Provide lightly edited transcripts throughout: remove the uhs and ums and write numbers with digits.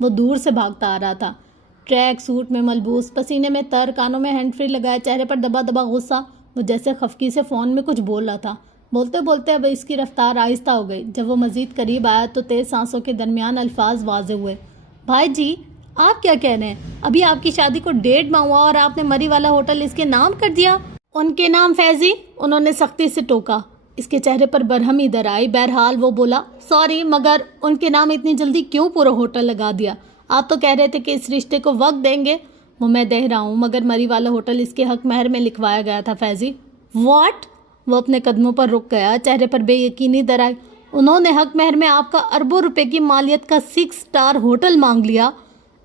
وہ دور سے بھاگتا آ رہا تھا، ٹریک سوٹ میں ملبوس، پسینے میں تر، کانوں میں ہینڈ فری لگائے، چہرے پر دبا دبا غصہ۔ وہ جیسے خفکی سے فون میں کچھ بول رہا تھا۔ بولتے بولتے اب اس کی رفتار آہستہ ہو گئی۔ جب وہ مزید قریب آیا تو تیز سانسوں کے درمیان الفاظ واضح ہوئے۔ بھائی جی، آپ کیا کہہ رہے ہیں؟ ابھی آپ کی شادی کو 1.5 ماہ ہوا اور آپ نے مری والا ہوٹل اس کے نام کر دیا۔ ان کے نام فیضی، انہوں نے سختی سے ٹوکا۔ اس کے چہرے پر برہمی در آئی۔ بہرحال وہ بولا، سوری، مگر ان کے نام اتنی جلدی کیوں پورا ہوٹل لگا دیا؟ آپ تو کہہ رہے تھے کہ اس رشتے کو وقت دیں گے۔ وہ میں دے رہا ہوں، مگر مری والا ہوٹل اس کے حق مہر میں لکھوایا گیا تھا فیضی۔ واٹ؟ وہ اپنے قدموں پر رک گیا، چہرے پر بے یقینی در آئی۔ انہوں نے حق مہر میں آپ کا اربوں روپے کی مالیت کا 6 اسٹار ہوٹل مانگ لیا؟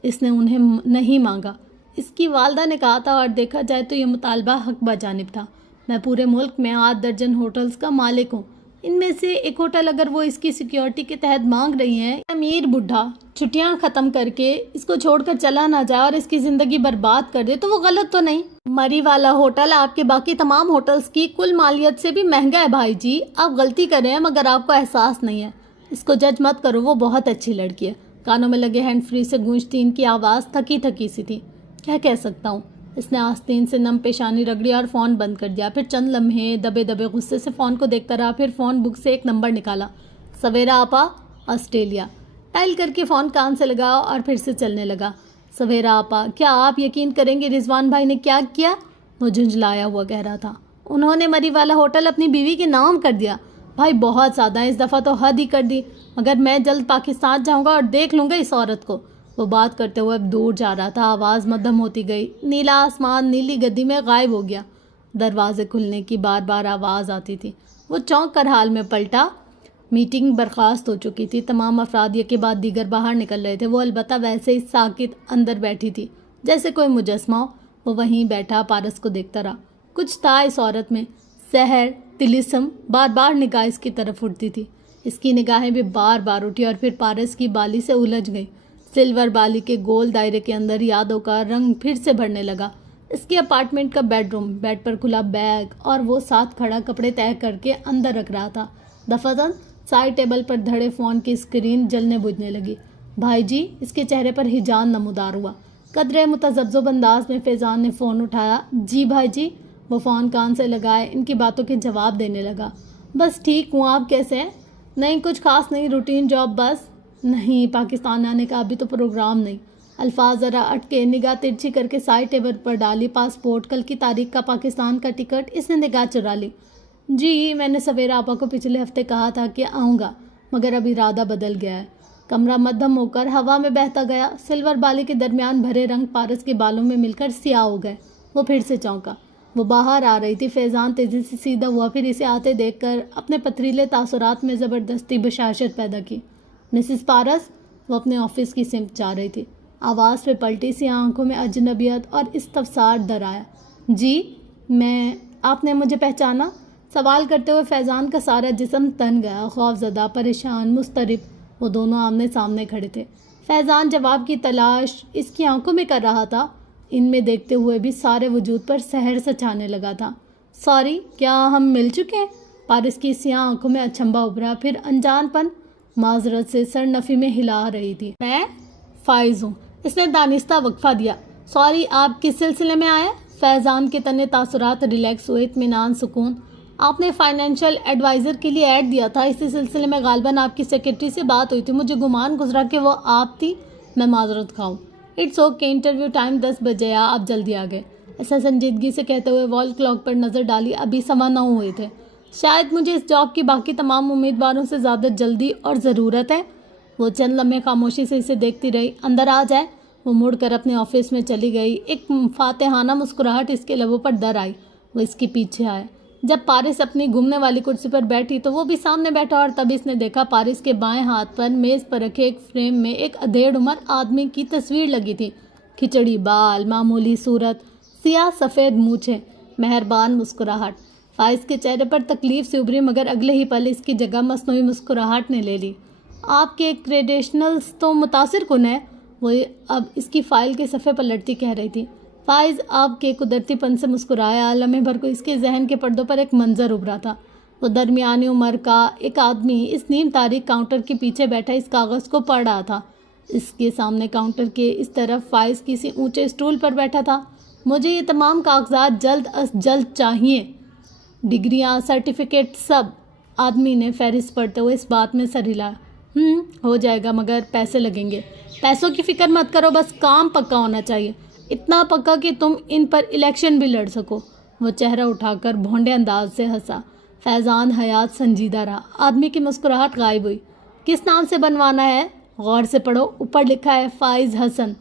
اس نے انہیں نہیں مانگا، اس کی والدہ نے کہا تھا، اور دیکھا جائے تو یہ مطالبہ حق بجانب تھا۔ میں پورے ملک میں 8 درجن ہوٹلز کا مالک ہوں، ان میں سے ایک ہوٹل اگر وہ اس کی سیکیورٹی کے تحت مانگ رہی ہیں، امیر بڈھا چھٹیاں ختم کر کے اس کو چھوڑ کر چلا نہ جائے اور اس کی زندگی برباد کر دے تو وہ غلط تو نہیں؟ مری والا ہوٹل آپ کے باقی تمام ہوٹلز کی کل مالیت سے بھی مہنگا ہے بھائی جی۔ آپ غلطی کر رہے ہیں مگر آپ کو احساس نہیں ہے۔ اس کو جج مت کرو، وہ بہت اچھی لڑکی ہے۔ کانوں میں لگے ہینڈ فری سے گونجتی ان کی آواز تھکی تھکی سی تھی۔ کیا کہہ سکتا ہوں؟ اس نے آستین سے نم پیشانی رگڑی اور فون بند کر دیا۔ پھر چند لمحے دبے دبے غصے سے فون کو دیکھتا رہا، پھر فون بک سے ایک نمبر نکالا، سویرا آپا، آسٹریلیا۔ ڈائل کر کے فون کان سے لگا اور پھر سے چلنے لگا۔ سویرا آپا، کیا آپ یقین کریں گے رضوان بھائی نے کیا کیا؟ وہ جھنجھلایا ہوا کہہ رہا تھا، انہوں نے مری والا ہوٹل اپنی بیوی کے نام کر دیا۔ بھائی بہت زیادہ ہے، اس دفعہ تو حد ہی کر دی، مگر میں جلد پاکستان جاؤں گا اور دیکھ لوں گا اس عورت کو۔ وہ بات کرتے ہوئے اب دور جا رہا تھا، آواز مدھم ہوتی گئی، نیلا آسمان نیلی گدی میں غائب ہو گیا۔ دروازے کھلنے کی بار بار آواز آتی تھی۔ وہ چونک کر حال میں پلٹا۔ میٹنگ برخاست ہو چکی تھی، تمام افراد یہ کے بعد دیگر باہر نکل رہے تھے، وہ البتہ ویسے ہی ساکت اندر بیٹھی تھی جیسے کوئی مجسمہ ہو۔ وہ وہیں بیٹھا پارس کو دیکھتا رہا۔ کچھ تھا اس عورت میں، سحر، طلسم، بار بار نگاہ اس کی طرف اٹھتی تھی۔ اس کی نگاہیں بھی بار بار اٹھی اور پھر پارس کی بالی سے الجھ گئی۔ سلور بالی کے گول دائرے کے اندر یادوں کا رنگ پھر سے بڑھنے لگا۔ اس کے اپارٹمنٹ کا بیڈ روم، بیڈ پر کھلا بیگ اور وہ ساتھ کھڑا کپڑے طے کر کے اندر رکھ رہا تھا۔ دفعتاً سائڈ ٹیبل پر دھڑے فون کی اسکرین جلنے بجھنے لگی۔ بھائی جی، اس کے چہرے پر ہیجان نمودار ہوا۔ قدرے متذبذب انداز میں فیضان نے فون اٹھایا۔ جی بھائی جی۔ وہ فون کان سے لگائے ان کی باتوں کے جواب دینے لگا۔ بس ٹھیک ہوں، آپ کیسے ہیں؟ نہیں کچھ خاص نہیں، روٹین جاب بس۔ نہیں، پاکستان آنے کا ابھی تو پروگرام نہیں۔ الفاظ ذرا اٹکے، نگاہ ترچھی کر کے سائڈ ٹیبل پر ڈالی۔ پاسپورٹ، کل کی تاریخ کا پاکستان کا ٹکٹ، اس نے نگاہ چرا لی۔ جی، میں نے سویرا آپا کو پچھلے ہفتے کہا تھا کہ آؤں گا، مگر اب ارادہ بدل گیا ہے۔ کمرہ مدھم ہو کر ہوا میں بہتا گیا۔ سلور بالی کے درمیان بھرے رنگ پارس کے بالوں میں مل کر سیاہ ہو گئے۔ وہ پھر سے چونکا۔ وہ باہر آ رہی تھی۔ فیضان تیزی سے سیدھا ہوا، پھر اسے آتے دیکھ کر اپنے پتھریلے تاثرات میں زبردستی بشاشت پیدا کی۔ مسز پارس، وہ اپنے آفس کی سمت جا رہی تھی۔ آواز پہ پلٹی سی آنکھوں میں اجنبیت اور استفسار در آیا۔ جی، آپ نے مجھے پہچانا؟ سوال کرتے ہوئے فیضان کا سارا جسم تن گیا، خوفزدہ، پریشان، مضطرب۔ وہ دونوں آمنے سامنے کھڑے تھے۔ فیضان جواب کی تلاش اس کی آنکھوں میں کر رہا تھا، ان میں دیکھتے ہوئے بھی سارے وجود پر سحر سچانے لگا تھا۔ سوری، کیا ہم مل چکے ہیں؟ پارس کی سیاہ آنکھوں میں اچنبھا ابھرا، پھر انجان پن، معذرت سے سر نفی میں ہلا رہی تھی۔ میں فائز ہوں، اس نے دانستہ وقفہ دیا۔ سوری، آپ کس سلسلے میں آئے؟ فیضان کے تنے تاثرات ریلیکس ہوئے، اطمینان، سکون۔ آپ نے فائنینشیل ایڈوائزر کے لیے ایڈ دیا تھا، اسی سلسلے میں غالباً آپ کی سیکرٹری سے بات ہوئی تھی، مجھے گمان گزرا کہ وہ آپ تھی۔ میں معذرت خواہ ہوں۔ اٹس اوکے، انٹرویو ٹائم 10 بجے آپ جلدی آ گئے، ایسا سنجیدگی سے کہتے ہوئے وال کلاک پر نظر ڈالی۔ ابھی 9:15 ہوئے تھے۔ شاید مجھے اس جاب کی باقی تمام امیدواروں سے زیادہ جلدی اور ضرورت ہے۔ وہ چند لمحے خاموشی سے اسے دیکھتی رہی۔ اندر آ جائے۔ وہ مڑ کر اپنے آفس میں چلی گئی۔ ایک فاتحانہ مسکراہٹ اس کے لبوں پر در آئی۔ وہ اس کے پیچھے آئے۔ جب پارس اپنی گھومنے والی کرسی پر بیٹھی تو وہ بھی سامنے بیٹھا، اور تب اس نے دیکھا پارس کے بائیں ہاتھ پر میز پر رکھے ایک فریم میں ایک ادھیڑ عمر آدمی کی تصویر لگی تھی۔ کھچڑی بال، معمولی صورت، سیاہ سفید مونچھیں، مہربان مسکراہٹ۔ فائز کے چہرے پر تکلیف سے ابھری، مگر اگلے ہی پل اس کی جگہ مصنوعی مسکراہٹ نے لے لی۔ آپ کے کریڈینشلز تو متاثر کن ہیں، وہ اب اس کی فائل کے صفحے پلٹتی کہہ رہی تھی۔ فائز آپ کے قدرتی پن سے مسکرایا۔ لمحے بھر کو اس کے ذہن کے پردوں پر ایک منظر ابھرا تھا۔ وہ درمیانی عمر کا ایک آدمی اس نیم تاریک کاؤنٹر کے پیچھے بیٹھا اس کاغذ کو پڑھ رہا تھا۔ اس کے سامنے کاؤنٹر کے اس طرف فائز کسی اونچے اسٹول پر بیٹھا تھا۔ مجھے یہ تمام کاغذات جلد از جلد چاہیے، ڈگریاں، سرٹیفکیٹ، سب۔ آدمی نے فہرست پڑھتے ہوئے اس بات میں سر ہلایا۔ ہو جائے گا، مگر پیسے لگیں گے۔ پیسوں کی فکر مت کرو، بس کام پکا ہونا چاہیے، اتنا پکا کہ تم ان پر الیکشن بھی لڑ سکو۔ وہ چہرہ اٹھا کر بھونڈے انداز سے ہنسا۔ فیضان حیات سنجیدہ رہا۔ آدمی کی مسکراہٹ غائب ہوئی۔ کس نام سے بنوانا ہے؟ غور سے پڑھو، اوپر لکھا ہے فائز حسن۔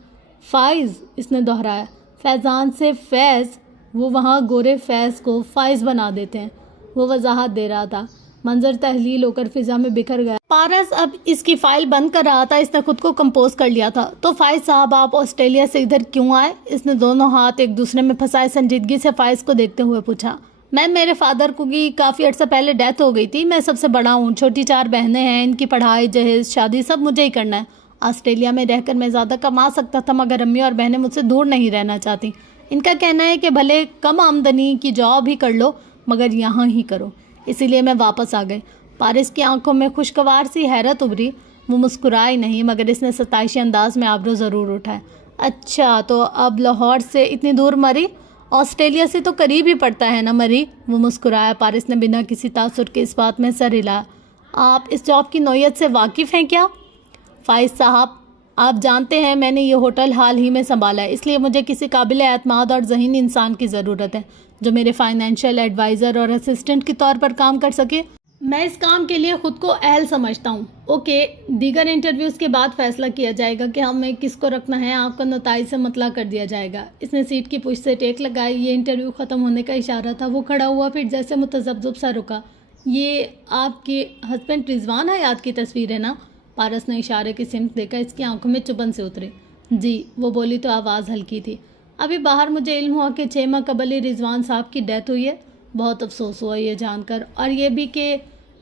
فائز؟ اس نے دہرایا۔ فیضان سے فیض، وہ وہاں گورے فیض کو فائز بنا دیتے ہیں۔ وہ وضاحت دے رہا تھا۔ منظر تحلیل ہو کر فضا میں بکھر گیا۔ پارس اب اس کی فائل بند کر رہا تھا۔ اس نے خود کو کمپوز کر لیا تھا۔ تو فائز صاحب، آپ آسٹریلیا سے ادھر کیوں آئے؟ اس نے دونوں ہاتھ ایک دوسرے میں پھنسائے سنجیدگی سے فائز کو دیکھتے ہوئے پوچھا۔ میرے فادر کو کی کافی عرصہ پہلے ڈیتھ ہو گئی تھی۔ میں سب سے بڑا ہوں، چھوٹی 4 بہنیں ہیں، ان کی پڑھائی، جہیز، شادی سب مجھے ہی کرنا ہے۔ آسٹریلیا میں رہ کر میں زیادہ کما سکتا تھا، مگر امی اور بہنیں مجھ سے دور نہیں رہنا چاہتی۔ ان کا کہنا ہے کہ بھلے کم آمدنی کی جاب ہی کر لو، مگر یہاں ہی کرو، اسی لیے میں واپس آ گئی۔ پارس کی آنکھوں میں خوشگوار سی حیرت ابھری۔ وہ مسکرائی نہیں، مگر اس نے ستائشی انداز میں آبرو ضرور اٹھائے۔ اچھا، تو اب لاہور سے اتنی دور مری؟ آسٹریلیا سے تو قریب ہی پڑتا ہے نا مری؟ وہ مسکرایا۔ پارس نے بنا کسی تاثر کے اس بات میں سر ہلایا۔ آپ اس جاب کی نوعیت سے واقف ہیں کیا؟ فائز صاحب، آپ جانتے ہیں میں نے یہ ہوٹل حال ہی میں سنبھالا ہے، اس لیے مجھے کسی قابل اعتماد اور ذہین انسان کی ضرورت ہے جو میرے فائنینشیل ایڈوائزر اور اسسٹنٹ کے طور پر کام کر سکے۔ میں اس کام کے لیے خود کو اہل سمجھتا ہوں۔ اوکے، دیگر انٹرویوز کے بعد فیصلہ کیا جائے گا کہ ہمیں کس کو رکھنا ہے، آپ کو نتائج سے مطلع کر دیا جائے گا۔ اس نے سیٹ کی پشت سے ٹیک لگائی۔ یہ انٹرویو ختم ہونے کا اشارہ تھا۔ وہ کھڑا ہوا، پھر جیسے متذبذب سا رکا۔ یہ آپ کے ہسبینڈ رضوان حیات کی تصویر ہے نا؟ پارس نے اشارے کی سمت دیکھا۔ اس کی آنکھوں میں چبھن سے اترے۔ جی، وہ بولی تو آواز ہلکی تھی۔ ابھی باہر مجھے علم ہوا کہ 6 ماہ قبل ہی رضوان صاحب کی ڈیتھ ہوئی ہے۔ بہت افسوس ہوا یہ جان کر، اور یہ بھی کہ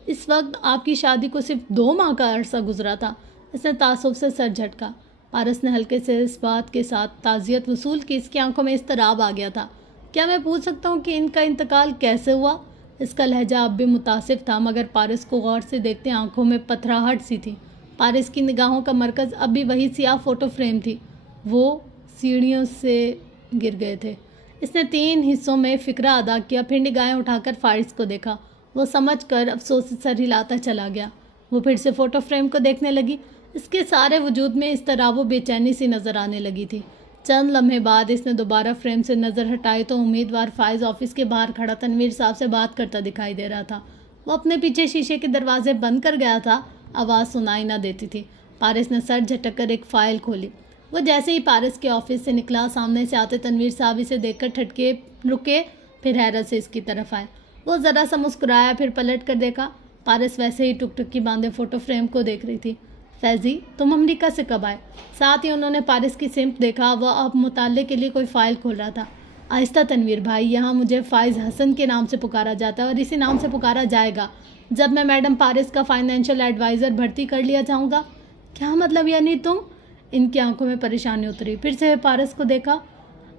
اس وقت آپ کی شادی کو صرف 2 ماہ کا عرصہ گزرا تھا۔ اس نے تعصب سے سر جھٹکا۔ پارس نے ہلکے سے اس بات کے ساتھ تعزیت وصول کی۔ اس کی آنکھوں میں اضطراب آ گیا تھا۔ کیا میں پوچھ سکتا ہوں کہ ان کا انتقال کیسے ہوا؟ اس کا لہجہ اب بھی متاسف تھا، مگر پارس کو غور سے دیکھتے آنکھوں میں پتھراہٹ سی تھی۔ پارس کی نگاہوں کا مرکز اب بھی وہی سیاہ فوٹو فریم تھی۔ وہ سیڑھیوں سے گر گئے تھے۔ اس نے 3 حصوں میں فقرہ ادا کیا، پھر نگاہیں اٹھا کر فارس کو دیکھا۔ وہ سمجھ کر افسوس سے سر ہلاتا چلا گیا۔ وہ پھر سے فوٹو فریم کو دیکھنے لگی۔ اس کے سارے وجود میں اضطراب و بے چینی سی نظر آنے لگی تھی۔ چند لمحے بعد اس نے دوبارہ فریم سے نظر ہٹائی تو امیدوار فائز آفس کے باہر کھڑا تنویر صاحب سے بات کرتا دکھائی دے رہا تھا۔ وہ اپنے پیچھے شیشے کے دروازے بند کر گیا تھا، آواز سنائی نہ دیتی تھی۔ پارس نے سر جھٹک کر ایک فائل کھولی۔ وہ جیسے ہی پارس کے آفس سے نکلا، سامنے سے آتے تنویر صاحب اسے دیکھ کر ٹھٹکے رکے، پھر حیرت سے اس کی طرف آئے۔ وہ ذرا سا مسکرایا، پھر پلٹ کر دیکھا۔ پارس ویسے ہی ٹک ٹک کی باندھے فوٹو فریم کو دیکھ رہی تھی۔ فیضی، تم امریکہ سے کب آئے؟ ساتھ ہی انہوں نے پارس کی سمت دیکھا۔ وہ اب مطالعے کے لیے کوئی فائل کھول رہا تھا۔ آہستہ تنویر بھائی، یہاں مجھے فائز حسن کے نام سے پکارا جاتا ہے اور اسی نام سے پکارا جائے گا جب میں میڈم پارس کا فائنینشیل ایڈوائزر بھرتی کر لیا جاؤں گا۔ کیا مطلب؟ یعنی تم؟ ان کی آنکھوں میں پریشانی اتری۔ پھر سے پارس کو دیکھا۔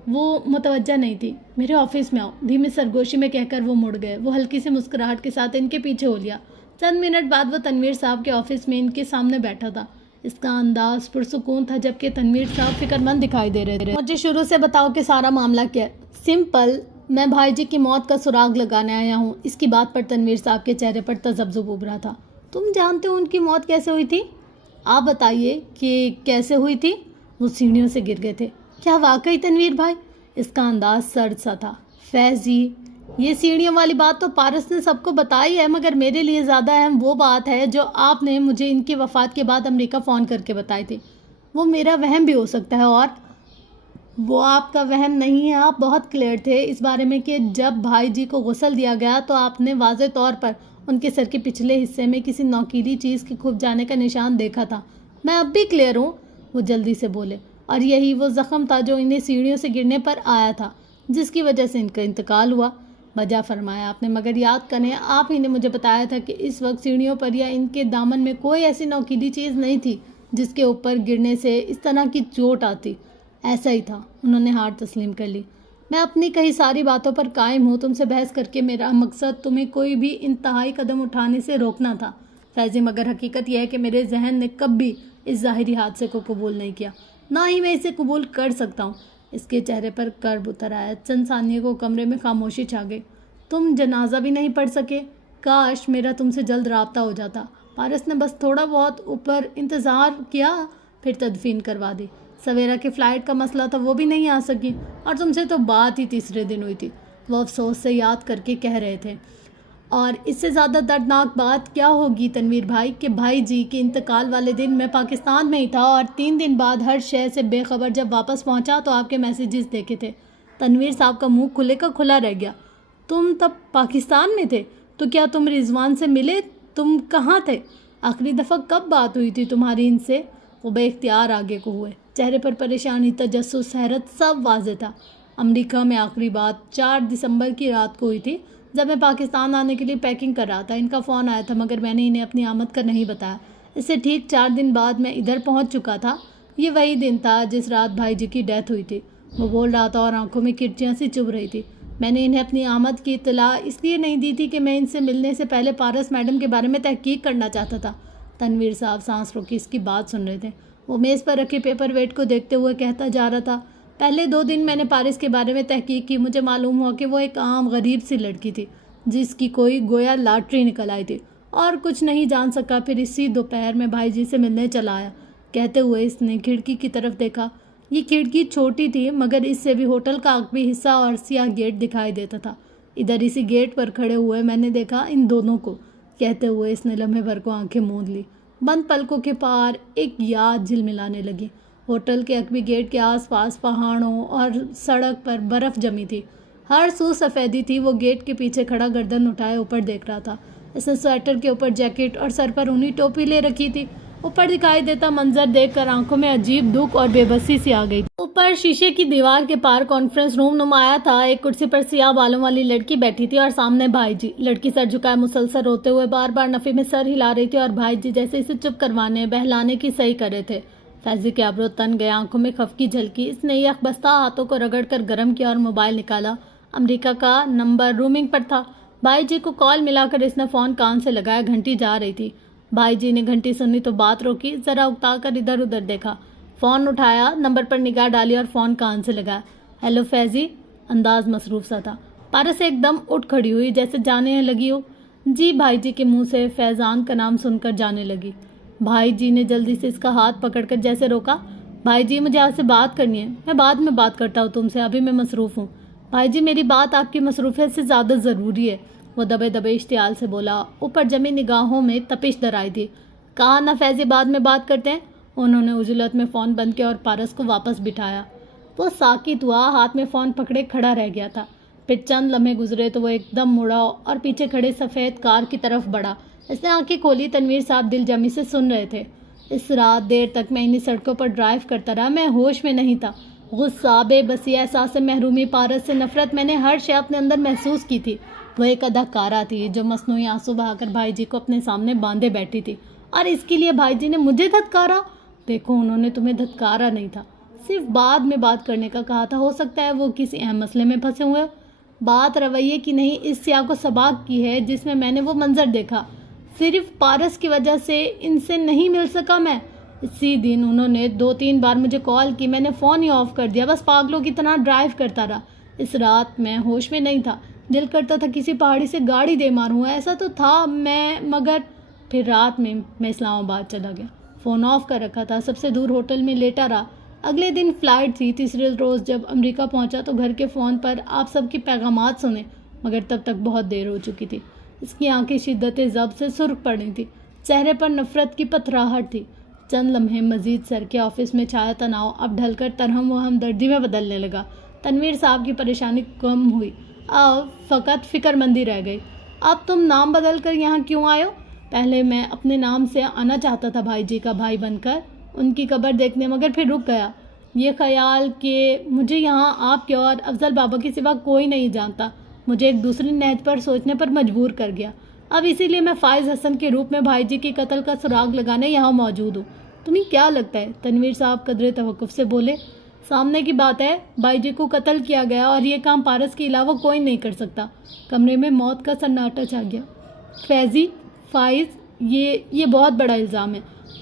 وہ متوجہ نہیں تھی۔ میرے آفس میں آؤ، دھیمی سرگوشی میں کہہ کر وہ مڑ گئے۔ وہ ہلکی سی مسکراہٹ کے ساتھ ان کے پیچھے ہو لیا۔ چند منٹ بعد وہ تنویر صاحب کے آفس میں ان کے سامنے بیٹھا تھا۔ اس کا انداز پرسکون تھا، جبکہ تنویر صاحب فکر مند دکھائی دے رہے تھے۔ مجھے شروع سے بتاؤ کہ سارا معاملہ کیا ہے؟ سمپل، میں بھائی جی کی موت کا سراغ لگانے آیا ہوں۔ اس کی بات پر تنویر صاحب کے چہرے پر تذبذب ابھرا تھا۔ تم جانتے ہو ان کی موت کیسے ہوئی تھی؟ آپ بتائیے کہ کیسے ہوئی تھی؟ وہ سیڑھیوں سے گر گئے تھے۔ کیا واقعی تنویر بھائی؟ اس کا انداز سرد سا تھا۔ فیض جی، یہ سیڑھیوں والی بات تو پارس نے سب کو بتائی ہے، مگر میرے لیے زیادہ اہم وہ بات ہے جو آپ نے مجھے ان کی وفات کے بعد امریکہ فون کر کے بتائی تھی۔ وہ میرا وہم بھی ہو سکتا ہے، اور وہ آپ کا وہم نہیں ہے۔ آپ بہت کلیئر تھے اس بارے میں کہ جب بھائی جی کو غسل دیا گیا تو آپ نے واضح طور پر ان کے سر کے پچھلے حصے میں کسی نوکیلی چیز کے کھپ جانے کا نشان دیکھا تھا۔ میں اب بھی کلیئر ہوں، وہ جلدی سے بولے، اور یہی وہ زخم تھا جو انہیں سیڑھیوں سے گرنے پر آیا تھا، جس کی وجہ سے ان کا انتقال ہوا۔ بجا فرمایا آپ نے، مگر یاد کریں آپ ہی نے مجھے بتایا تھا کہ اس وقت سیڑھیوں پر یا ان کے دامن میں کوئی ایسی نوکیلی چیز نہیں تھی جس کے اوپر گرنے سے اس طرح کی چوٹ آتی۔ ایسا ہی تھا، انہوں نے ہار تسلیم کر لی۔ میں اپنی کئی ساری باتوں پر قائم ہوں، تم سے بحث کر کے میرا مقصد تمہیں کوئی بھی انتہائی قدم اٹھانے سے روکنا تھا فیضی، مگر حقیقت یہ ہے کہ میرے ذہن نے کب بھی اس ظاہری حادثے کو قبول نہیں کیا، نہ ہی میں اسے قبول کر سکتا ہوں۔ اس کے چہرے پر کرب اتر آیا۔ چند ثانیے کو کمرے میں خاموشی چھا گئی۔ تم جنازہ بھی نہیں پڑھ سکے؟ کاش میرا تم سے جلد رابطہ ہو جاتا۔ پارس نے بس تھوڑا بہت اوپر انتظار کیا، پھر تدفین کروا دی۔ سویرا کی فلائٹ کا مسئلہ تھا، وہ بھی نہیں آ سکی، اور تم سے تو بات ہی تیسرے دن ہوئی تھی، وہ افسوس سے یاد کر کے کہہ رہے تھے۔ اور اس سے زیادہ دردناک بات کیا ہوگی تنویر بھائی کہ بھائی جی کے انتقال والے دن میں پاکستان میں ہی تھا، اور 3 دن بعد ہر شے سے بے خبر جب واپس پہنچا تو آپ کے میسیجز دیکھے تھے۔ تنویر صاحب کا منہ کھلے کا کھلا رہ گیا۔ تم تب پاکستان میں تھے؟ تو کیا تم رضوان سے ملے؟ تم کہاں تھے؟ آخری دفعہ کب بات ہوئی تھی تمہاری ان سے؟ وہ بے اختیار آگے کو ہوئے، چہرے پر پریشانی، تجسس، حیرت سب واضح تھا۔ امریکہ میں آخری بات 4 دسمبر کی رات کو ہوئی تھی، جب میں پاکستان آنے کے لیے پیکنگ کر رہا تھا۔ ان کا فون آیا تھا، مگر میں نے انہیں اپنی آمد کا نہیں بتایا۔ اس سے ٹھیک 4 دن بعد میں ادھر پہنچ چکا تھا۔ یہ وہی دن تھا جس رات بھائی جی کی ڈیتھ ہوئی تھی۔ وہ بول رہا تھا اور آنکھوں میں کرچیاں سی چبھ رہی تھی۔ میں نے انہیں اپنی آمد کی اطلاع اس لیے نہیں دی تھی کہ میں ان سے ملنے سے پہلے پارس میڈم کے بارے میں تحقیق کرنا چاہتا تھا۔ تنویر صاحب سانس روکی اس کی بات سن رہے تھے۔ وہ میز پر رکھے پیپر ویٹ کو دیکھتے ہوئے کہتا جا رہا تھا، پہلے 2 دن میں نے پارس کے بارے میں تحقیق کی۔ مجھے معلوم ہوا کہ وہ ایک عام غریب سی لڑکی تھی جس کی کوئی گویا لاٹری نکل آئی تھی، اور کچھ نہیں جان سکا۔ پھر اسی دوپہر میں بھائی جی سے ملنے چلا آیا۔ کہتے ہوئے اس نے کھڑکی کی طرف دیکھا۔ یہ کھڑکی چھوٹی تھی، مگر اس سے بھی ہوٹل کا عقبی حصہ اور سیاہ گیٹ دکھائی دیتا تھا۔ ادھر اسی گیٹ پر کھڑے ہوئے میں نے دیکھا ان دونوں کو۔ کہتے ہوئے اس نے لمحے بھر کو آنکھیں موند لی۔ بند پلکوں کے پار ایک یاد جھلملانے لگی۔ ہوٹل کے عقبی گیٹ کے آس پاس پہاڑوں اور سڑک پر برف جمی تھی، ہر سو سفیدی تھی۔ وہ گیٹ کے پیچھے کھڑا گردن اٹھائے اوپر دیکھ رہا تھا۔ اس نے سویٹر کے اوپر جیکٹ اور سر پر اونی ٹوپی لے رکھی تھی۔ اوپر دکھائی دیتا منظر دیکھ کر آنکھوں میں عجیب دکھ اور بے بسی سی آ گئی۔ اوپر شیشے کی دیوار کے پار کانفرنس روم نمایاں تھا۔ ایک کرسی پر سیاہ بالوں والی لڑکی بیٹھی تھی اور سامنے بھائی جی۔ لڑکی سر جھکائے مسلسل روتے ہوئے بار بار نفی میں سر ہلا رہی تھی، اور بھائی جی جیسے اسے چپ کروانے، بہلانے کی صحیح کر رہے تھے۔ فیضی کے ابرو تن گئے، آنکھوں میں خفگی جھلکی۔ اس نے یک بستہ ہاتھوں کو رگڑ کر گرم کیا اور موبائل نکالا۔ امریکہ کا نمبر رومنگ پر تھا۔ بھائی جی کو کال ملا کر اس نے فون کان سے لگایا۔ گھنٹی جا رہی تھی۔ بھائی جی نے گھنٹی سنی تو بات روکی، ذرا اکتا کر ادھر ادھر دیکھا، فون اٹھایا، نمبر پر نگاہ ڈالی اور فون کان سے لگایا۔ ہیلو فیضی، انداز مصروف سا تھا۔ پارس ایک دم اٹھ کھڑی ہوئی جیسے جانے لگی ہو۔ جی، بھائی جی کے منہ سے فیضان کا نام سن کر جانے لگی۔ بھائی جی نے جلدی سے اس کا ہاتھ پکڑ کر جیسے روکا۔ بھائی جی، مجھے آپ سے بات کرنی ہے، میں بعد میں بات کرتا ہوں تم سے، ابھی میں مصروف ہوں۔ بھائی جی، میری بات آپ کی مصروفیت سے زیادہ ضروری ہے، وہ دبے دبے اشتعال سے بولا۔ اوپر جمی نگاہوں میں تپش در آئی تھی۔ کہا نا فیضی، بعد میں بات کرتے ہیں۔ انہوں نے عجلت میں فون بند کیا اور پارس کو واپس بٹھایا۔ وہ ساکت ہوا، ہاتھ میں فون پکڑے کھڑا رہ گیا تھا۔ پھر چند لمحے گزرے تو وہ ایک دم مڑا اور پیچھے کھڑے سفید کار کی طرف بڑھا۔ اس نے آنکھیں کھولی۔ تنویر صاحب دل جمی سے سن رہے تھے۔ اس رات دیر تک میں انہی سڑکوں پر ڈرائیو کرتا رہا، میں ہوش میں نہیں تھا۔ غصہ، بے بسی، احساس محرومی، پارس سے نفرت، میں نے ہر شے اپنے اندر محسوس کی تھی۔ وہ ایک اداکارہ تھی جو مصنوعی آنسو بہا کر بھائی جی کو اپنے سامنے باندھے بیٹھی تھی، اور اس کے لیے بھائی جی نے مجھے دھتکارا۔ دیکھو، انہوں نے تمہیں دھتکارا نہیں تھا، صرف بعد میں بات کرنے کا کہا تھا۔ ہو سکتا ہے وہ کسی اہم مسئلے میں پھنسے ہوئے۔ بات رویے کی نہیں، اس سیاہ کو سباق کی ہے جس میں نے وہ منظر دیکھا۔ صرف پارس کی وجہ سے ان سے نہیں مل سکا میں۔ اسی دن انہوں نے 2-3 بار مجھے کال کی، میں نے فون ہی آف کر دیا، بس پاگلوں کی طرح ڈرائیو کرتا رہا۔ اس رات میں ہوش میں نہیں تھا، دل کرتا تھا کسی پہاڑی سے گاڑی دے ماروں، ایسا تو تھا مگر پھر رات میں اسلام آباد چلا گیا، فون آف کر رکھا تھا، سب سے دور ہوٹل میں لیٹا رہا۔ اگلے دن فلائٹ تھی۔ تیسرے روز جب امریکہ پہنچا تو گھر کے فون پر آپ سب کی پیغامات سنے، مگر تب تک بہت دیر ہو چکی تھی۔ اس کی آنکھیں شدت ضبط سے سرخ پڑی تھی، چہرے پر نفرت کی پتھراہٹ تھی۔ چند لمحے مزید سر کے آفس میں چھایا تناؤ اب ڈھل کر ترہم و ہمدردی میں بدلنے لگا۔ تنویر صاحب کی پریشانی کم ہوئی، اب فقط فکر مندی رہ گئی۔ اب تم نام بدل کر یہاں کیوں آئے ہو؟ پہلے میں اپنے نام سے آنا چاہتا تھا، بھائی جی کا بھائی بن کر ان کی قبر دیکھنے، مگر پھر رک گیا۔ یہ خیال کہ مجھے یہاں آپ کے اور افضل بابا کے سوا کوئی نہیں جانتا مجھے ایک دوسری نہج پر سوچنے پر مجبور کر گیا۔ اب اسی لیے میں فائز حسن کے روپ میں بھائی جی کے قتل کا سراغ لگانے یہاں موجود ہوں۔ تمہیں کیا لگتا ہے؟ تنویر صاحب قدرے توقف سے بولے۔ سامنے کی بات ہے، بھائی جی کو قتل کیا گیا اور یہ کام پارس کے علاوہ کوئی نہیں کر سکتا۔ کمرے میں موت کا سناٹا چھا گیا۔ فیضی، فائز، یہ بہت بڑا الزام ہے۔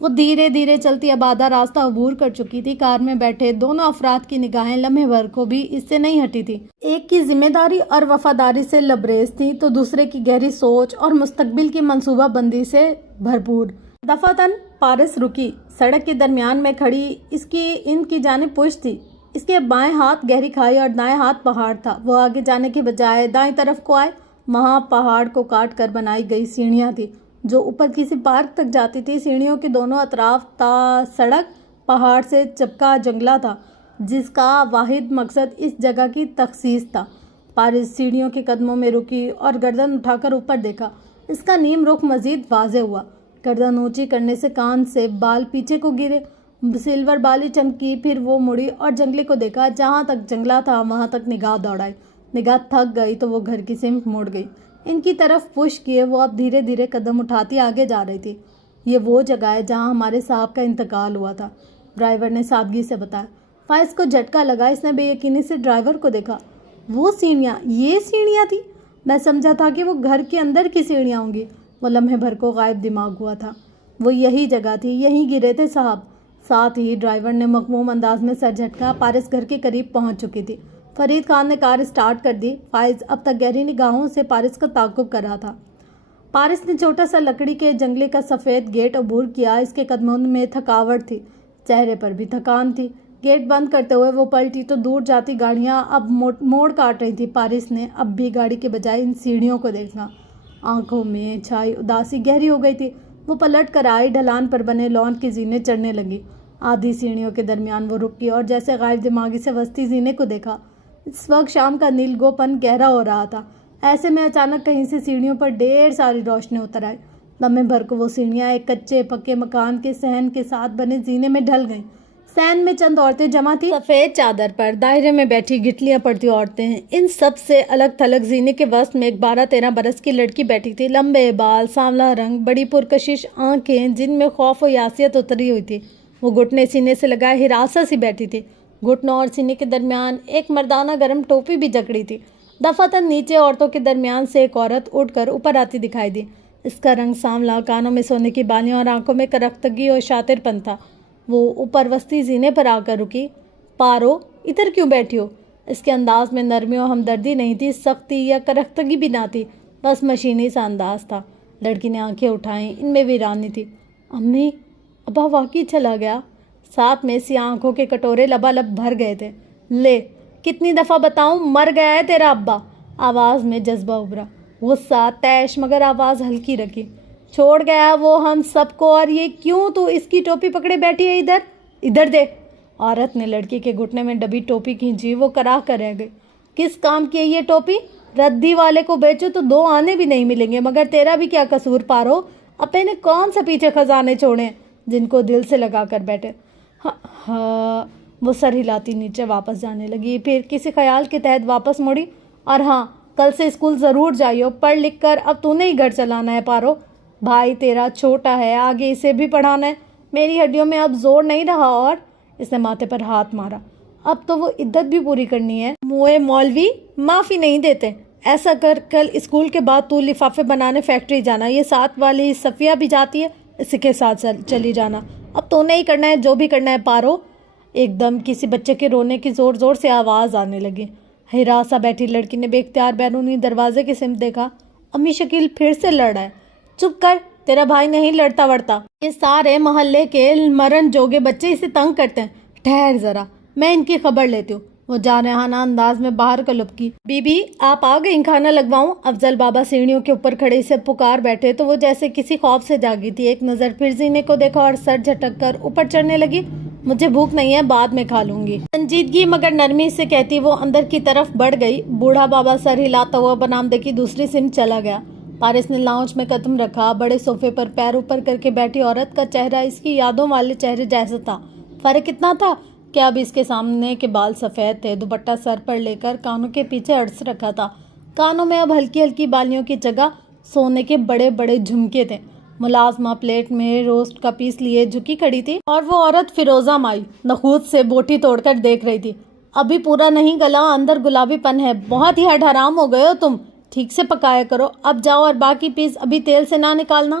وہ دھیرے دھیرے چلتی اب آدھا راستہ عبور کر چکی تھی۔ کار میں بیٹھے دونوں افراد کی نگاہیں لمحے بھر کو بھی اس سے نہیں ہٹی تھی۔ ایک کی ذمہ داری اور وفاداری سے لبریز تھی تو دوسرے کی گہری سوچ اور مستقبل کی منصوبہ بندی سے بھرپور۔ دفعتاً پارس رکی، سڑک کے درمیان میں کھڑی ان کی جانب پشت تھی۔ اس کے بائیں ہاتھ گہری کھائی اور دائیں ہاتھ پہاڑ تھا۔ وہ آگے جانے کے بجائے دائیں طرف کو آئے۔ وہاں پہاڑ کو کاٹ کر بنائی گئی سیڑھیاں تھی جو اوپر کسی پارک تک جاتی تھی۔ سیڑھیوں کے دونوں اطراف تا سڑک پہاڑ سے چپکا جنگلہ تھا جس کا واحد مقصد اس جگہ کی تخصیص تھا۔ پارس سیڑھیوں کے قدموں میں رکی اور گردن اٹھا کر اوپر دیکھا۔ اس کا نیم رخ مزید واضح ہوا۔ گردن اونچی کرنے سے کان سے بال پیچھے کو گرے، سلور بالی چمکی، پھر وہ مڑی اور جنگلے کو دیکھا۔ جہاں تک جنگلہ تھا وہاں تک نگاہ دوڑائی۔ نگاہ تھک گئی تو وہ گھر کی سمت مڑ گئی۔ ان کی طرف پش کیے وہ اب دھیرے دھیرے قدم اٹھاتی آگے جا رہی تھی۔ یہ وہ جگہ ہے جہاں ہمارے صاحب کا انتقال ہوا تھا، ڈرائیور نے سادگی سے بتایا۔ فائز کو جھٹکا لگا۔ اس نے بے یقینی سے ڈرائیور کو دیکھا۔ وہ سیڑھیاں، یہ سیڑھیاں تھی؟ میں سمجھا تھا کہ وہ گھر کے اندر کی سیڑھیاں ہوں گی۔ وہ لمحے بھر کو غائب دماغ ہوا تھا۔ وہ یہی جگہ تھی، یہیں گرے تھے صاحب۔ ساتھ ہی ڈرائیور نے مغموم انداز میں سر جھٹکا۔ پارس گھر کے قریب پہنچ چکی تھی۔ فرید خان نے کار اسٹارٹ کر دی۔ فائز اب تک گہری نگاہوں سے پارس کا تعاقب کر رہا تھا۔ پارس نے چھوٹا سا لکڑی کے جنگلے کا سفید گیٹ عبور کیا۔ اس کے قدموں میں تھکاوٹ تھی، چہرے پر بھی تھکان تھی۔ گیٹ بند کرتے ہوئے وہ پلٹی تو دور جاتی گاڑیاں اب موڑ کاٹ رہی تھی۔ پارس نے اب بھی گاڑی کے بجائے ان سیڑھیوں کو دیکھا۔ آنکھوں میں چھائی اداسی گہری ہو گئی تھی۔ وہ پلٹ کر آئی، ڈھلان پر بنے لان کی زینے چڑھنے لگی۔ آدھی سیڑھیوں کے درمیان وہ رکی اور جیسے غائب دماغی سے وسطی زینے کو دیکھا۔ اس وقت شام کا نیلگو پن گہرا ہو رہا تھا۔ ایسے میں اچانک کہیں سے سیڑھیوں پر ڈھیر ساری روشنی اتر آئی۔ لمحے بھر کو وہ سیڑھیاں ایک کچے پکے مکان کے صحن کے ساتھ بنے زینے میں ڈھل گئیں۔ صحن میں چند عورتیں جمع تھیں، سفید چادر پر دائرے میں بیٹھی گٹلیاں پڑتی عورتیں ہیں۔ ان سب سے الگ تھلگ زینے کے وسط میں ایک 12-13 برس کی لڑکی بیٹھی تھی۔ لمبے بال، سانولا رنگ، بڑی پرکشش آنکھیں جن میں خوف و یاسیت اتری ہوئی تھی۔ وہ گھٹنے سینے سے لگائے ہراساں سی بیٹھی تھی۔ گھٹنوں اور سینے کے درمیان ایک مردانہ گرم ٹوپی بھی جکڑی تھی۔ دفعتاً نیچے عورتوں کے درمیان سے ایک عورت اٹھ کر اوپر آتی دکھائی دی۔ اس کا رنگ سانولا، کانوں میں سونے کی بالیاں اور آنکھوں میں کرختگی اور شاطر پن تھا۔ وہ اوپر وسطی زینے پر آ کر رکی۔ پارو، ادھر کیوں بیٹھی ہو؟ اس کے انداز میں نرمی و ہمدردی نہیں تھی، سختی یا کرختگی بھی نہ تھی، بس مشینی سا انداز تھا۔ لڑکی نے آنکھیں اٹھائیں، ان میں ویرانی تھی۔ امی، ابا واقعی چلا گیا؟ ساتھ میں سیاہ آنکھوں کے کٹورے لبالب بھر گئے تھے۔ لے، کتنی دفعہ بتاؤں، مر گیا ہے تیرا ابا۔ آواز میں جذبہ ابھرا، غصہ، طیش، مگر آواز ہلکی رکھی۔ چھوڑ گیا وہ ہم سب کو، اور یہ کیوں تو اس کی ٹوپی پکڑے بیٹھی ہے؟ ادھر دیکھ۔ عورت نے لڑکی کے گھٹنے میں دبی ٹوپی کھینچی۔ وہ کراہ کر رہ گئی۔ کس کام کی ہے یہ ٹوپی؟ ردی والے کو بیچو تو 2 آنے بھی نہیں ملیں گے، مگر تیرا بھی کیا قصور پارو؟ اپنے نے کون سے پیچھے خزانے چھوڑے جن کو دل سے لگا کر بیٹھے؟ ہاں، وہ سر ہلاتی نیچے واپس جانے لگی، پھر کسی خیال کے تحت واپس مڑی۔ اور ہاں، کل سے اسکول ضرور جائیو، پڑھ لکھ کر اب تو نہیں گھر چلانا ہے پارو۔ بھائی تیرا چھوٹا ہے، آگے اسے بھی پڑھانا ہے۔ میری ہڈیوں میں اب زور نہیں رہا۔ اور اس نے ماتھے پر ہاتھ مارا۔ اب تو وہ عدت بھی پوری کرنی ہے۔ موئے مولوی معافی نہیں دیتے۔ ایسا کر، کل اسکول کے بعد تو لفافے بنانے فیکٹری جانا۔ یہ ساتھ والی صفیہ بھی جاتی ہے، اس کے ساتھ چلی جانا۔ اب تو نہیں کرنا ہے، جو بھی کرنا ہے پارو۔ ایک دم کسی بچے کے رونے کی زور زور سے آواز آنے لگی۔ ہراسا بیٹھی لڑکی نے بے اختیار بیرونی دروازے کی سمت دیکھا۔ امی شکیل پھر سے لڑ رہا ہے۔ چپ کر، تیرا بھائی نہیں لڑتا وڑتا۔ یہ سارے محلے کے مرن جوگے بچے اسے تنگ کرتے ہیں۔ ٹھہر ذرا، میں ان کی خبر لیتی ہوں۔ وہ جارحانہ انداز میں باہر کو لپکی۔ بی بی، آپ آ گئیں، کھانا لگواؤں؟ افضل بابا سیڑھیوں کے اوپر کھڑے اسے پکار بیٹھے تو وہ جیسے کسی خوف سے جاگی تھی۔ ایک نظر پھر زینے کو دیکھا اور سر جھٹک کر اوپر چڑھنے لگی۔ مجھے بھوک نہیں ہے، بعد میں کھا لوں گی، سنجیدگی مگر نرمی سے کہتی وہ اندر کی طرف بڑھ گئی۔ بوڑھا بابا سر ہلاتا ہوا برآمدے کی دوسری سمت چلا گیا۔ پارس نے لاؤنج میں قدم رکھا۔ بڑے صوفے پر پیر اوپر کر کے بیٹھی عورت کا چہرہ اس کی یادوں والے چہرے جیسا تھا۔ فرق اتنا تھا کہ اب اس کے سامنے کے بال سفید تھے، دوپٹہ سر پر لے کر کانوں کے پیچھے اڑس رکھا تھا۔ کانوں میں اب ہلکی ہلکی بالیوں کی جگہ سونے کے بڑے بڑے جھمکے تھے۔ ملازمہ پلیٹ میں روسٹ کا پیس لیے جھکی کھڑی تھی اور وہ عورت فیروزہ مائی نخود سے بوٹی توڑ کر دیکھ رہی تھی۔ ابھی پورا نہیں گلا، اندر گلابی پن ہے، بہت ہی ہٹ حرام ہو گئے ہو تم، ٹھیک سے پکایا کرو۔ اب جاؤ اور باقی پیس ابھی تیل سے نہ نکالنا۔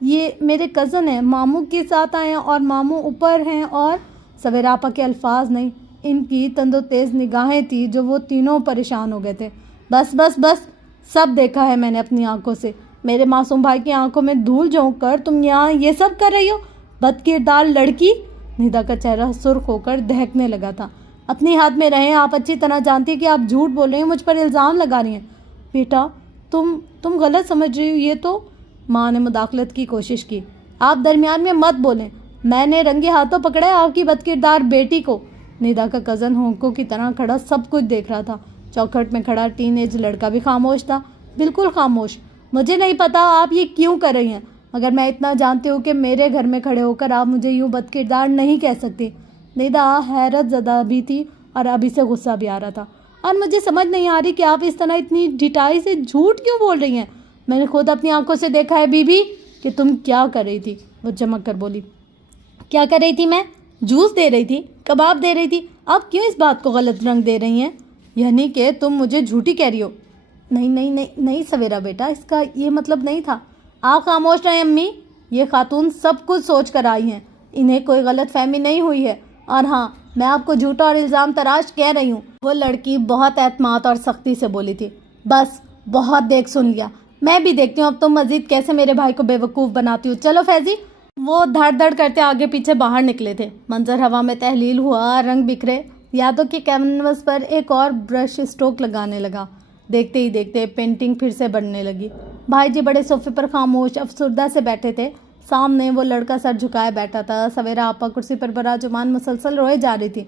یہ میرے کزن ہیں, ماموں کے ساتھ آئے ہیں اور ماموں اوپر ہیں. اور سویرا آپا کے الفاظ نہیں, ان کی تند و تیز نگاہیں تھی جو وہ تینوں پریشان ہو گئے تھے. بس بس بس, سب دیکھا ہے میں نے اپنی آنکھوں سے. میرے معصوم بھائی کی آنکھوں میں دھول جھونک کر تم یہاں یہ سب کر رہی ہو, بد کردار لڑکی. ندا کا چہرہ سرخ ہو کر دہکنے لگا تھا. اپنی ہاتھ میں رہیں, آپ اچھی طرح جانتی ہیں کہ آپ جھوٹ بول رہی ہیں, مجھ پر الزام لگا رہی ہیں. بیٹا تم غلط سمجھ رہی ہو, یہ تو. ماں نے مداخلت کی کوشش کی. آپ درمیان میں مت بولیں, میں نے رنگے ہاتھوں پکڑا ہے آپ کی بد کردار بیٹی کو. ندا کا کزن ہونکوں کی طرح کھڑا سب کچھ دیکھ رہا تھا. چوکھٹ میں کھڑا ٹین ایج لڑکا بھی خاموش تھا, بالکل خاموش. مجھے نہیں پتا آپ یہ کیوں کر رہی ہیں, مگر میں اتنا جانتی ہوں کہ میرے گھر میں کھڑے ہو کر آپ مجھے یوں بد کردار نہیں کہہ سکتی. ندا حیرت زدہ بھی تھی اور ابھی سے غصہ بھی آ رہا تھا. اور مجھے سمجھ نہیں آ رہی کہ آپ اس طرح اتنی ڈٹائی سے جھوٹ کیوں بول رہی ہیں. میں نے خود اپنی آنکھوں سے دیکھا ہے بی بی کہ تم کیا کر رہی تھی. وہ چمک کر بولی. کیا کر رہی تھی میں؟ جوس دے رہی تھی, کباب دے رہی تھی. آپ کیوں اس بات کو غلط رنگ دے رہی ہیں, یعنی کہ تم مجھے جھوٹی کہہ رہی ہو. نہیں نہیں نہیں نہیں سویرا بیٹا, اس کا یہ مطلب نہیں تھا. آپ خاموش رہیں امی, یہ خاتون سب کچھ سوچ کر آئی ہیں, انہیں کوئی غلط فہمی نہیں ہوئی ہے. اور ہاں, میں آپ کو جھوٹا اور الزام تراش کہہ رہی ہوں. وہ لڑکی بہت اعتماد اور سختی سے بولی تھی. بس بہت دیکھ سن لیا, میں بھی دیکھتی ہوں اب تم مزید کیسے میرے بھائی کو بیوقوف بناتی ہو. چلو فیضی. وہ دھڑ دھڑ کرتے آگے پیچھے باہر نکلے تھے. منظر ہوا میں تحلیل ہوا, رنگ بکھرے. یادوں کے کینوس پر ایک اور برش اسٹروک لگانے لگا. دیکھتے ہی دیکھتے پینٹنگ پھر سے بڑھنے لگی. بھائی جی بڑے صوفے پر خاموش افسردہ سے بیٹھے تھے. سامنے وہ لڑکا سر جھکائے بیٹھا تھا. سویرا آپا کرسی پر براجمان مسلسل روئے جا رہی تھی.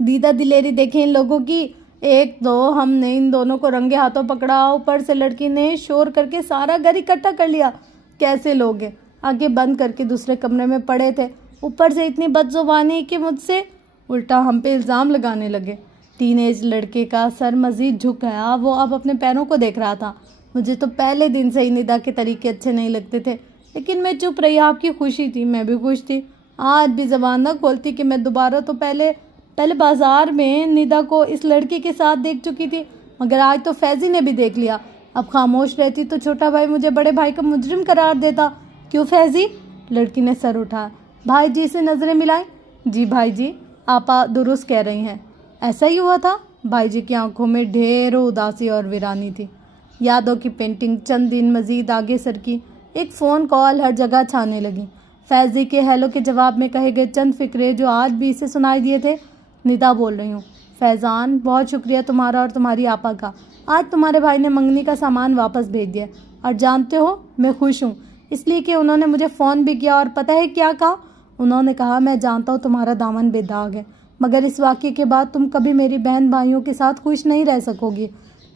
دیدہ دلیری دیکھیں ان لوگوں کی. ایک دو ہم نے ان دونوں کو رنگے ہاتھوں پکڑا, اوپر سے لڑکی نے شور کر کے سارا گھر اکٹھا کر لیا. کیسے لوگ ہیں, آنکھیں بند کر کے دوسرے کمرے میں پڑے تھے. اوپر سے اتنی بد زبانی کہ مجھ سے الٹا ہم پہ الزام لگانے لگے. ٹین ایج لڑکے کا سر مزید جھک گیا. وہ اب اپنے پیروں کو دیکھ رہا تھا. مجھے تو پہلے دن سے ہی ندا کے طریقے اچھے نہیں لگتے تھے, لیکن میں چپ رہی. آپ کی خوشی تھی, میں بھی خوش تھی. آج بھی زبان نہ کھولتی کہ میں دوبارہ تو پہلے بازار میں ندا کو اس لڑکی کے ساتھ دیکھ چکی تھی, مگر آج تو فیضی نے بھی دیکھ لیا. اب خاموش رہتی تو چھوٹا بھائی مجھے بڑے بھائی کا مجرم قرار دیتا. کیوں فیضی؟ لڑکی نے سر اٹھایا. بھائی جی سے نظریں ملائیں. جی بھائی جی, آپا درست کہہ رہی ہیں, ایسا ہی ہوا تھا. بھائی جی کی آنکھوں میں ڈھیروں اداسی اور ویرانی تھی. یادوں کی پینٹنگ چند دن مزید آگے سرکی. ایک فون کال ہر جگہ چھانے لگی. فیضی کے ہیلو کے جواب میں کہے گئے چند فقرے جو آج بھی اسے سنائی دیے تھے. ندا بول رہی ہوں. فیضان, بہت شکریہ تمہارا اور تمہاری آپا کا. آج تمہارے بھائی نے منگنی کا سامان واپس بھیج دیا, اور جانتے ہو میں خوش ہوں, اس لیے کہ انہوں نے مجھے فون بھی کیا. اور پتہ ہے کیا کہا؟ انہوں نے کہا میں جانتا ہوں تمہارا دامن بے داغ ہے, مگر اس واقعے کے بعد تم کبھی میری بہن بھائیوں کے ساتھ خوش نہیں رہ سکو گی.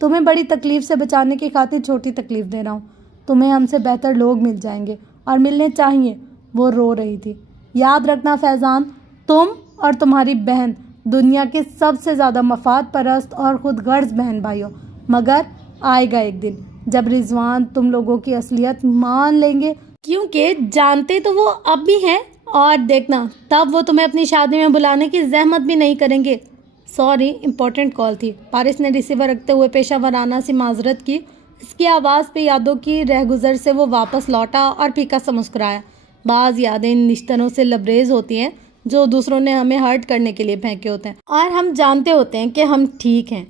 تمہیں بڑی تکلیف سے بچانے کی خاطر چھوٹی تکلیف دے رہا ہوں. تمہیں ہم سے بہتر لوگ مل جائیں گے, اور ملنے چاہیے. وہ رو رہی تھی. یاد رکھنا فیضان, تم اور تمہاری بہن دنیا کے سب سے زیادہ مفاد پرست اور خود غرض بہن بھائی ہو, مگر آئے گا ایک دن جب رضوان تم لوگوں کی اصلیت مان لیں گے, کیونکہ جانتے تو وہ اب بھی ہیں, اور دیکھنا تب وہ تمہیں اپنی شادی میں بلانے کی زحمت بھی نہیں کریں گے. سوری, امپورٹنٹ کال تھی. پارس نے ریسیور رکھتے ہوئے پیشہ ورانہ سی معذرت کی. اس کی آواز پہ یادوں کی رہگزر سے وہ واپس لوٹا اور پھیکا سا مسکرایا. بعض یادیں ان نشتروں سے لبریز ہوتی ہیں جو دوسروں نے ہمیں ہرٹ کرنے کے لیے پھینکے ہوتے ہیں, اور ہم جانتے ہوتے ہیں کہ ہم ٹھیک ہیں,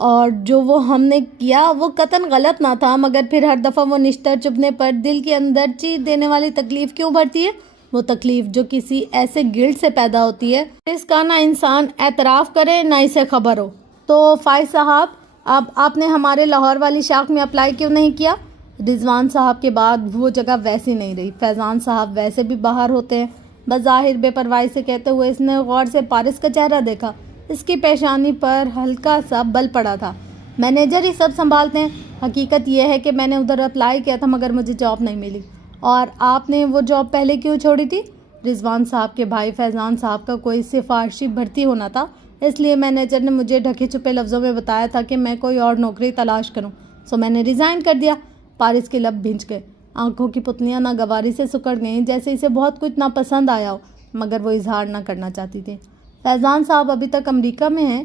اور جو وہ ہم نے کیا وہ قطعاً غلط نہ تھا, مگر پھر ہر دفعہ وہ نشتر چبھنے پر دل کے اندر چیر دینے والی تکلیف کیوں بڑھتی ہے؟ وہ تکلیف جو کسی ایسے گلٹ سے پیدا ہوتی ہے اس کا نہ انسان اعتراف کرے نہ اسے خبر ہو. تو فائز صاحب, اب آپ نے ہمارے لاہور والی شاخ میں اپلائی کیوں نہیں کیا؟ رضوان صاحب کے بعد وہ جگہ ویسی نہیں رہی. فیضان صاحب ویسے بھی باہر ہوتے ہیں. بظاہر بے پرواہی سے کہتے ہوئے اس نے غور سے پارس کا چہرہ دیکھا. اس کی پیشانی پر ہلکا سا بل پڑا تھا. مینیجر ہی سب سنبھالتے ہیں. حقیقت یہ ہے کہ میں نے ادھر اپلائی کیا تھا, مگر مجھے جاب نہیں ملی. اور آپ نے وہ جاب پہلے کیوں چھوڑی تھی؟ رضوان صاحب کے بھائی فیضان صاحب کا کوئی سفارشی بھرتی ہونا تھا, اس لیے مینیجر نے مجھے ڈھکے چھپے لفظوں میں بتایا تھا کہ میں کوئی اور نوکری تلاش کروں, سو میں نے ریزائن کر دیا. پارس کے لب بھنج گئے. آنکھوں کی پتلیاں ناگواری سے سکڑ گئیں, جیسے اسے بہت کچھ ناپسند آیا ہو, مگر وہ اظہار نہ کرنا چاہتی تھی. فیضان صاحب ابھی تک امریکہ میں ہیں؟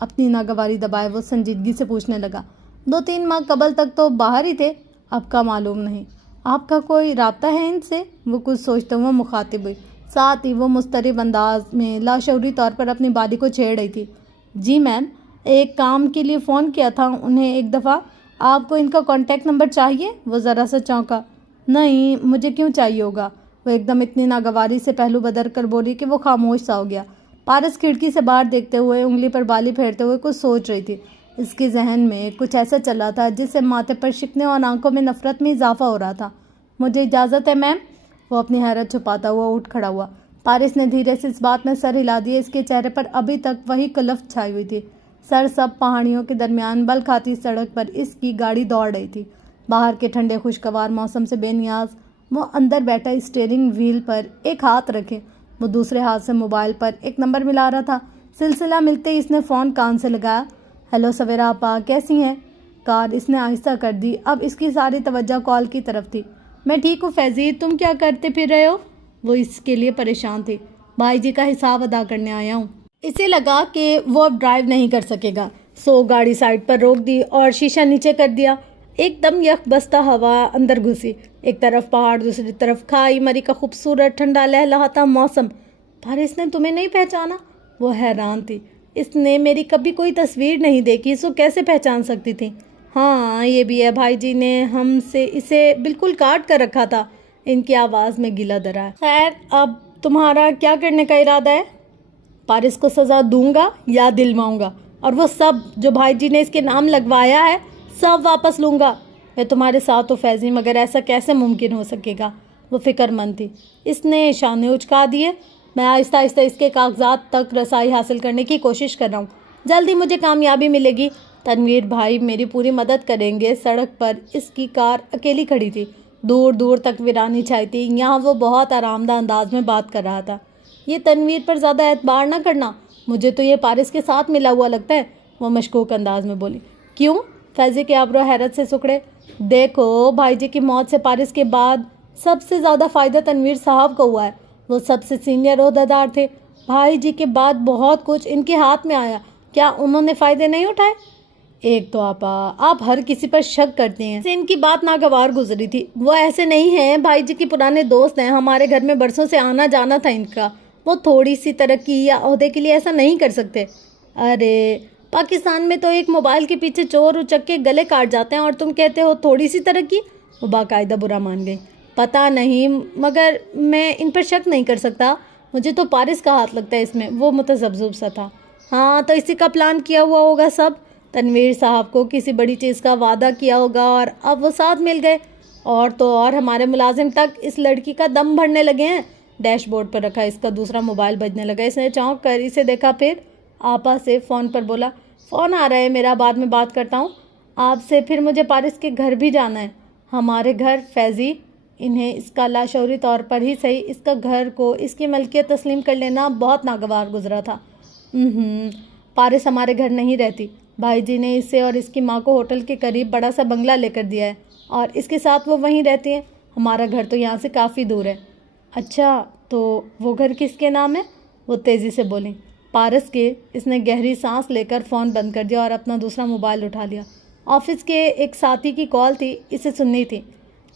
اپنی ناگواری دبائے وہ سنجیدگی سے پوچھنے لگا. 2-3 ماہ قبل تک تو باہر ہی تھے, اب کا معلوم نہیں. آپ کا کوئی رابطہ ہے ان سے؟ وہ کچھ سوچتے ہوئے مخاطب ہوئی، ساتھ ہی وہ مضطرب انداز میں لاشعوری طور پر اپنی بادی کو چھیڑ رہی تھی۔ جی میم، ایک کام کے لیے فون کیا تھا انہیں ایک دفعہ، آپ کو ان کا کانٹیکٹ نمبر چاہیے؟ وہ ذرا سا چونکا۔ نہیں، مجھے کیوں چاہیے ہوگا؟ وہ ایک دم اتنی ناگواری سے پہلو بدر کر بولی کہ وہ خاموش سا ہو گیا۔ پارس کھڑکی سے باہر دیکھتے ہوئے انگلی پر بالی پھیرتے ہوئے کچھ سوچ رہی تھی۔ اس کے ذہن میں کچھ ایسا چل رہا تھا جس سے ماتھے پر شکنے اور آنکھوں میں نفرت میں اضافہ ہو رہا تھا۔ مجھے اجازت ہے میم؟ وہ اپنی حیرت چھپاتا ہوا اٹھ کھڑا ہوا۔ پارس نے دھیرے سے اس بات میں سر ہلا دیا۔ اس کے چہرے پر ابھی تک وہی کلفت چھائی ہوئی تھی۔ سرسب پہاڑیوں کے درمیان بل کھاتی سڑک پر اس کی گاڑی دوڑ رہی تھی۔ باہر کے ٹھنڈے خوشگوار موسم سے بے نیاز وہ اندر بیٹھا اسٹیئرنگ وہیل پر ایک ہاتھ رکھے، وہ دوسرے ہاتھ سے موبائل پر ایک نمبر ملا رہا تھا۔ سلسلہ ملتے ہی اس نے فون کان سے لگایا۔ ہیلو سویرا آپا، کیسی ہیں؟ کار اس نے آہستہ کر دی۔ اب اس کی ساری توجہ کال کی طرف تھی۔ میں ٹھیک ہوں فیضی، تم کیا کرتے پھر رہے ہو؟ وہ اس کے لیے پریشان تھی۔ بھائی جی کا حساب ادا کرنے آیا ہوں۔ اسے لگا کہ وہ اب ڈرائیو نہیں کر سکے گا، سو گاڑی سائڈ پر روک دی اور شیشہ نیچے کر دیا۔ ایک دم یک بستہ ہوا اندر گھسی، ایک طرف پہاڑ، دوسری طرف کھائی مری کا خوبصورت ٹھنڈا لہلہاتا موسم۔ پارس نے تمہیں نہیں پہچانا؟ وہ حیران تھی۔ اس نے میری کبھی کوئی تصویر نہیں دیکھی، سو کیسے پہچان سکتی تھی؟ ہاں یہ بھی ہے، بھائی جی نے ہم سے اسے بالکل کاٹ کر رکھا تھا۔ ان کی آواز میں گلہ درا ہے۔ خیر، اب تمہارا کیا کرنے کا ارادہ ہے؟ پارس کو سزا دوں گا یا دلواؤں گا، اور وہ سب جو بھائی جی نے اس کے نام لگوایا ہے سب واپس لوں گا۔ میں تمہارے ساتھ ہوں فیضی، مگر ایسا کیسے ممکن ہو سکے گا؟ وہ فکر مند تھی۔ اس نے شانے اچکا دیے۔ میں آہستہ آہستہ اس کے کاغذات تک رسائی حاصل کرنے کی کوشش کر رہا ہوں، جلدی مجھے کامیابی ملے گی۔ تنویر بھائی میری پوری مدد کریں گے۔ سڑک پر اس کی کار اکیلی کھڑی تھی، دور دور تک ویرانی چھائی تھی۔ یہاں وہ بہت آرام دہ انداز میں بات کر رہا تھا۔ یہ تنویر پر زیادہ اعتبار نہ کرنا، مجھے تو یہ پارس کے ساتھ ملا ہوا لگتا ہے، وہ مشکوک انداز میں بولی۔ کیوں؟ فیضی کے ابرو حیرت سے سکڑے۔ دیکھو، بھائی جی کی موت سے پارس کے بعد سب سے زیادہ فائدہ تنویر صاحب کو ہوا ہے۔ وہ سب سے سینئر عہدیدار تھے۔ بھائی جی کے بعد بہت کچھ ان کے ہاتھ میں آیا، کیا انہوں نے فائدے نہیں اٹھائے؟ ایک تو آپ ہر کسی پر شک کرتے ہیں۔ ان کی بات ناگوار گزری تھی۔ وہ ایسے نہیں ہیں، بھائی جی کے پرانے دوست ہیں، ہمارے گھر میں برسوں سے آنا جانا تھا ان کا۔ وہ تھوڑی سی ترقی یا عہدے کے لیے ایسا نہیں کر سکتے۔ ارے پاکستان میں تو ایک موبائل کے پیچھے چور اچک کے گلے کاٹ جاتے ہیں، اور تم کہتے ہو تھوڑی سی ترقی؟ وہ باقاعدہ برا مان گئی۔ پتہ نہیں، مگر میں ان پر شک نہیں کر سکتا، مجھے تو پارس کا ہاتھ لگتا ہے اس میں۔ وہ متذبذب سا تھا۔ ہاں تو اسی کا پلان کیا ہوا ہوگا سب۔ تنویر صاحب کو کسی بڑی چیز کا وعدہ کیا ہوگا اور اب وہ ساتھ مل گئے، اور تو اور ہمارے ملازم تک اس لڑکی کا دم بھرنے لگے ہیں۔ ڈیش بورڈ پر رکھا اس کا دوسرا موبائل بجنے لگا۔ اس نے چونک کر اسے دیکھا، پھر آپا سے فون پر بولا، فون آ رہا ہے میرا، بعد میں بات کرتا ہوں آپ سے۔ پھر مجھے پارس کے گھر بھی جانا ہے۔ ہمارے گھر فیضی؟ انہیں اس کا لاشعوری طور پر ہی صحیح، اس کا گھر کو اس کی ملکیت تسلیم کر لینا بہت ناگوار گزرا تھا۔ پارس ہمارے گھر نہیں رہتی، بھائی جی نے اسے اور اس کی ماں کو ہوٹل کے قریب بڑا سا بنگلہ لے کر دیا ہے، اور اس کے ساتھ وہ وہیں رہتی ہیں۔ ہمارا گھر تو یہاں سے کافی دور ہے۔ اچھا، تو وہ گھر کس کے نام ہے؟ وہ تیزی سے بولیں۔ پارس کے۔ اس نے گہری سانس لے کر فون بند کر دیا اور اپنا دوسرا موبائل اٹھا لیا۔ آفس کے ایک ساتھی کی کال تھی، اسے سننی تھی۔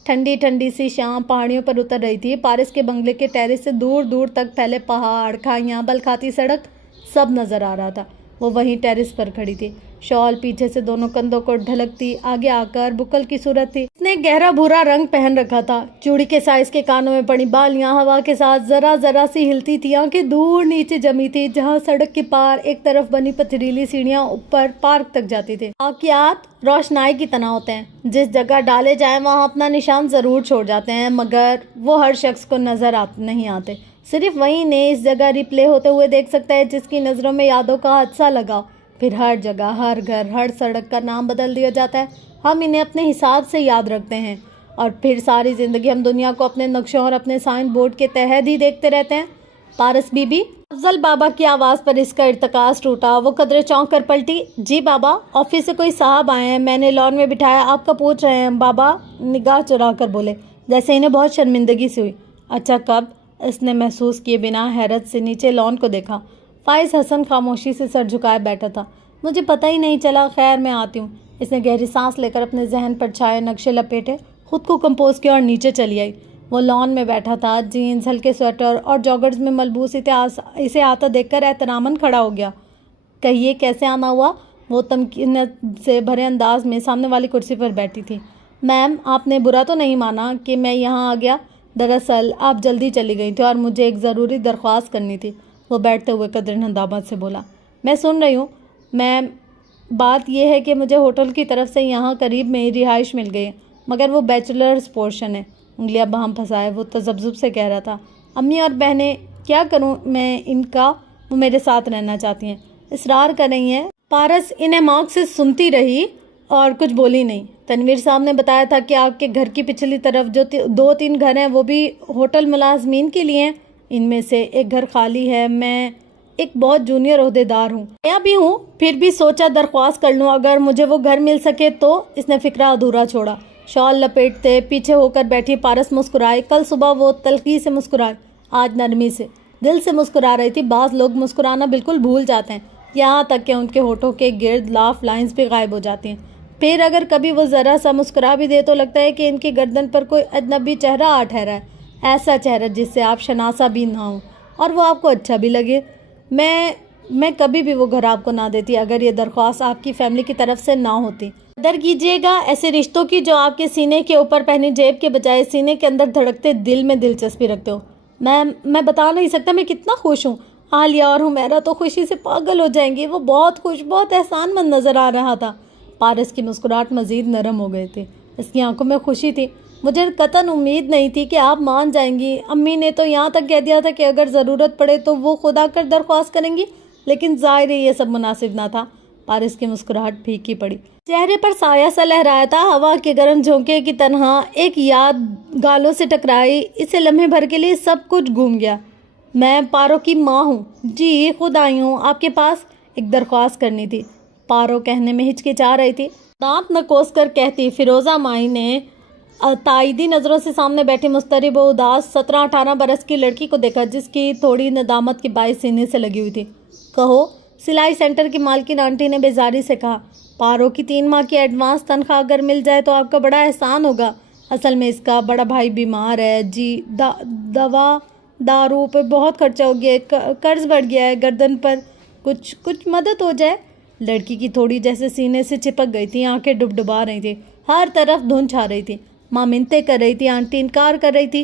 ٹھنڈی ٹھنڈی سی شام پہاڑیوں پر اتر رہی تھی۔ پارس کے بنگلے کے ٹیرس سے دور دور تک پھیلے پہاڑ، کھائیاں، بل کھاتی سڑک سب نظر آ رہا تھا۔ وہ وہیں ٹیرس پر کھڑی تھی، شال پیچھے سے دونوں کندھوں کو ڈھلکتی آگے آ کر بکل کی صورت تھی۔ اس نے گہرا بھورا رنگ پہن رکھا تھا، چوڑی کے سائز کے کانوں میں پڑی بالیاں ہوا کے ساتھ ذرا ذرا سی ہلتی تھی، آنکھیں دور نیچے جمی تھی جہاں سڑک کے پار ایک طرف بنی پتھریلی سیڑھیاں اوپر پارک تک جاتی تھی۔ واقعات روشنائی کی طرح ہوتے ہیں، جس جگہ ڈالے جائیں وہاں اپنا نشان ضرور چھوڑ جاتے ہیں، مگر وہ ہر شخص کو نظر نہیں آتے۔ صرف وہی نے اس جگہ ریپلے ہوتے ہوئے دیکھ سکتا ہے جس کی نظروں میں یادوں کا حادثہ لگا۔ پھر ہر جگہ، ہر گھر، ہر سڑک کا نام بدل دیا جاتا ہے، ہم انہیں اپنے حساب سے یاد رکھتے ہیں، اور پھر ساری زندگی ہم دنیا کو اپنے نقشوں اور اپنے سائن بورڈ کے تحت ہی دیکھتے رہتے ہیں۔ پارس بی بی؟ افضل بابا کی آواز پر اس کا ارتکاز ٹوٹا۔ وہ قدرے چونک کر پلٹی۔ جی بابا، آفس سے کوئی صاحب آئے ہیں، میں نے لان میں بٹھایا، آپ کا پوچھ رہے ہیں؟ بابا نگاہ چرا کر بولے، جیسے انہیں بہت شرمندگی سے ہوئی۔ اچھا، کب؟ اس نے محسوس کیے بنا حیرت سے نیچے لان کو دیکھا۔ فائز حسن خاموشی سے سر جھکائے بیٹھا تھا۔ مجھے پتہ ہی نہیں چلا، خیر میں آتی ہوں۔ اس نے گہری سانس لے کر اپنے ذہن پر چھائے نقشے لپیٹے۔ خود کو کمپوز کیا اور نیچے چلی آئی۔ وہ لان میں بیٹھا تھا، جینز، ہلکے سویٹر اور جاگرز میں ملبوس اسے آتا دیکھ کر احتراماً کھڑا ہو گیا۔ کہیے کیسے آنا ہوا؟ وہ تمکینت سے بھرے انداز میں سامنے والی کرسی پر بیٹھی تھی۔ میم، آپ نے برا تو نہیں مانا کہ میں یہاں آ گیا؟ دراصل آپ جلدی چلی گئی تھی اور مجھے ایک ضروری درخواست کرنی تھی، وہ بیٹھتے ہوئے قدر ندامت سے بولا۔ میں سن رہی ہوں میم۔ بات یہ ہے کہ مجھے ہوٹل کی طرف سے یہاں قریب میں ہی رہائش مل گئی ہے، مگر وہ بیچلرز پورشن ہے۔ انگلیاں باہم پھنسائے وہ تذبذب سے کہہ رہا تھا۔ امی اور بہنیں کیا کروں میں ان کا؟ وہ میرے ساتھ رہنا چاہتی ہیں، اصرار کر رہی ہیں۔ پارس انہیں ماؤں سے سنتی رہی اور کچھ بولی نہیں۔ تنویر صاحب نے بتایا تھا کہ آپ کے گھر کی پچھلی طرف جو 2-3 گھر ہیں وہ بھی ہوٹل ملازمین کے لیے ہیں۔ ان میں سے ایک گھر خالی ہے۔ میں ایک بہت جونیئر عہدیدار ہوں، نیا بھی ہوں، پھر بھی سوچا درخواست کر لوں اگر مجھے وہ گھر مل سکے تو۔ اس نے فکرہ ادھورا چھوڑا۔ شال لپیٹتے پیچھے ہو کر بیٹھی پارس مسکرائی۔ کل صبح وہ تلخی سے مسکرائی، آج نرمی سے، دل سے مسکرا رہی تھی۔ بعض لوگ مسکرانا بالکل بھول جاتے ہیں، یہاں تک کہ ان کے ہونٹوں کے گرد لاف لائنز بھی غائب ہو جاتی ہیں۔ پھر اگر کبھی وہ ذرا سا مسکرا بھی دے تو لگتا ہے کہ ان کی گردن پر کوئی اجنبی چہرہ آ ٹھہرا ہے، ایسا چہرہ جس سے آپ شناسا بھی نہ ہوں اور وہ آپ کو اچھا بھی لگے۔ میں کبھی بھی وہ گھر آپ کو نہ دیتی اگر یہ درخواست آپ کی فیملی کی طرف سے نہ ہوتی۔ قدر کیجیے گا ایسے رشتوں کی جو آپ کے سینے کے اوپر پہنی جیب کے بجائے سینے کے اندر دھڑکتے دل میں دلچسپی رکھتے ہو۔ میں بتا نہیں سکتا میں کتنا خوش ہوں۔ عالیہ اور حمیرہ تو خوشی سے پاگل ہو جائیں گی۔ وہ بہت خوش، بہت احسان مند نظر آ رہا تھا۔ پارس کی مسکراہٹ مزید نرم ہو گئی تھی، اس کی آنکھوں میں خوشی تھی۔ مجھے قطعاً امید نہیں تھی کہ آپ مان جائیں گی۔ امی نے تو یہاں تک کہہ دیا تھا کہ اگر ضرورت پڑے تو وہ خود آ کر درخواست کریں گی، لیکن ظاہر ہے یہ سب مناسب نہ تھا۔ پارس کی مسکراہٹ پھیکی پڑی، چہرے پر سایہ سا لہرایا تھا۔ ہوا کے گرم جھونکے کی تنہا ایک یاد گالوں سے ٹکرائی، اسے لمحے بھر کے لیے سب کچھ گھوم گیا۔ میں پارو کی ماں ہوں۔ جی خود آئی ہوں آپ کے پاس، ایک درخواست کرنی تھی۔ پارو کہنے میں ہچکچا رہی تھی، دانت نکوس کر کہتی۔ فیروزہ مائی نے تائیدی نظروں سے سامنے بیٹھی مضطرب و اداس 17-18 برس کی لڑکی کو دیکھا جس کی تھوڑی ندامت کی باعث سینے سے لگی ہوئی تھی۔ کہو، سلائی سینٹر کی مالکن آنٹی نے بیزاری سے کہا۔ پارو کی 3 ماہ کی ایڈوانس تنخواہ اگر مل جائے تو آپ کا بڑا احسان ہوگا۔ اصل میں اس کا بڑا بھائی بیمار ہے جی، دوا دارو پہ بہت خرچہ ہو گیا ہے، قرض بڑھ گیا ہے، گردن پر کچھ مدد ہو جائے۔ لڑکی کی تھوڑی جیسے سینے سے چپک گئی تھی، آنکھیں ڈبڈبا رہی تھی، ہر طرف دھند چھا رہی تھی۔ ماں منتیں کر رہی تھی، آنٹی انکار کر رہی تھی۔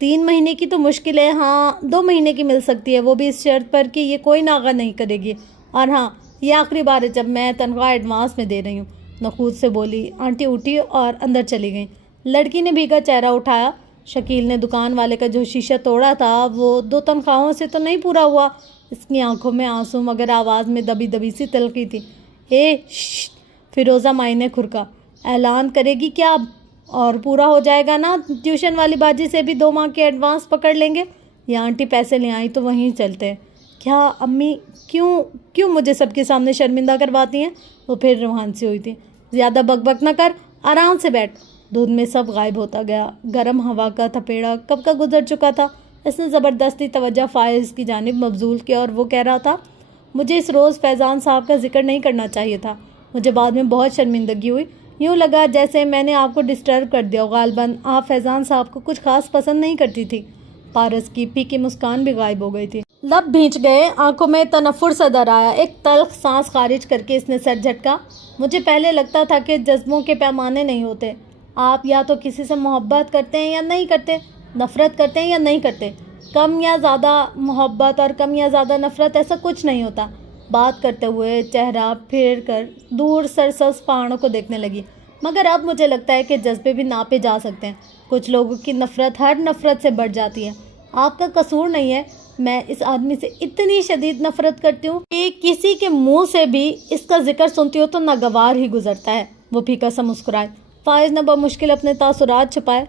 3 مہینے کی تو مشکل ہے، ہاں 2 مہینے کی مل سکتی ہے، وہ بھی اس شرط پر کہ یہ کوئی ناغہ نہیں کرے گی، اور ہاں یہ آخری بار ہے جب میں تنخواہ ایڈوانس میں دے رہی ہوں، نخوت سے بولی۔ آنٹی اٹھی اور اندر چلی گئیں۔ لڑکی نے بھیگا چہرہ اٹھایا۔ شکیل نے دکان والے کا جو شیشہ توڑا تھا وہ 2 تنخواہوں سے تو نہیں پورا ہوا۔ اس کی آنکھوں میں آنسو مگر آواز میں دبی دبی سی تلخی تھی۔ ششت! فیروزہ مائی نے کھرکا۔ اعلان کرے گی کیا اب؟ اور پورا ہو جائے گا نا؟ ٹیوشن والی باجی سے بھی 2 ماہ کے ایڈوانس پکڑ لیں گے، یا آنٹی پیسے لے آئی تو وہیں چلتے ہیں۔ کیا امی کیوں مجھے سب کے سامنے شرمندہ کرواتی ہیں؟ وہ پھر روحان سی ہوئی تھی۔ زیادہ بک بک نہ کر، آرام سے بیٹھ۔ دودھ میں سب غائب ہوتا گیا۔ گرم ہوا کا تھپیڑا کب کا گزر چکا تھا۔ اس نے زبردستی توجہ فائز کی جانب مبذول کی اور وہ کہہ رہا تھا، مجھے اس روز فیضان صاحب کا ذکر نہیں کرنا چاہیے تھا، مجھے بعد میں بہت شرمندگی ہوئی، یوں لگا جیسے میں نے آپ کو ڈسٹرب کر دیا۔ غالباً آپ فیضان صاحب کو کچھ خاص پسند نہیں کرتی تھی۔ پارس کی پھیکی مسکان بھی غائب ہو گئی تھی، لب بھینچ گئے، آنکھوں میں تنفر سا در آیا۔ ایک تلخ سانس خارج کر کے اس نے سر جھٹکا۔ مجھے پہلے لگتا تھا کہ جذبوں کے پیمانے نہیں ہوتے، آپ یا تو کسی سے محبت کرتے ہیں یا نہیں کرتے، نفرت کرتے ہیں یا نہیں کرتے، کم یا زیادہ محبت اور کم یا زیادہ نفرت ایسا کچھ نہیں ہوتا۔ بات کرتے ہوئے چہرہ پھیر کر دور سرسبز پہاڑوں کو دیکھنے لگی۔ مگر اب مجھے لگتا ہے کہ جذبے بھی ناپے جا سکتے ہیں، کچھ لوگوں کی نفرت ہر نفرت سے بڑھ جاتی ہے۔ آپ کا قصور نہیں ہے، میں اس آدمی سے اتنی شدید نفرت کرتی ہوں کہ کسی کے منہ سے بھی اس کا ذکر سنتی ہو تو ناگوار ہی گزرتا ہے۔ وہ پھیکا سا مسکرائے۔ فائز نے بمشکل اپنے تاثرات چھپائے۔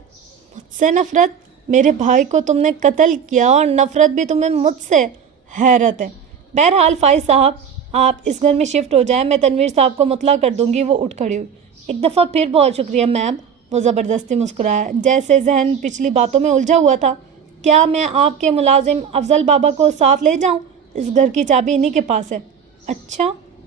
مجھ سے نفرت؟ میرے بھائی کو تم نے قتل کیا اور نفرت بھی تمہیں مجھ سے؟ حیرت ہے۔ بہرحال فائز صاحب، آپ اس گھر میں شفٹ ہو جائیں، میں تنویر صاحب کو مطلع کر دوں گی۔ وہ اٹھ کھڑی ہوئی۔ ایک دفعہ پھر بہت شکریہ میم۔ وہ زبردستی مسکرایا، جیسے ذہن پچھلی باتوں میں الجھا ہوا تھا۔ کیا میں آپ کے ملازم افضل بابا کو ساتھ لے جاؤں؟ اس گھر کی چابی انہی کے پاس ہے۔ اچھا،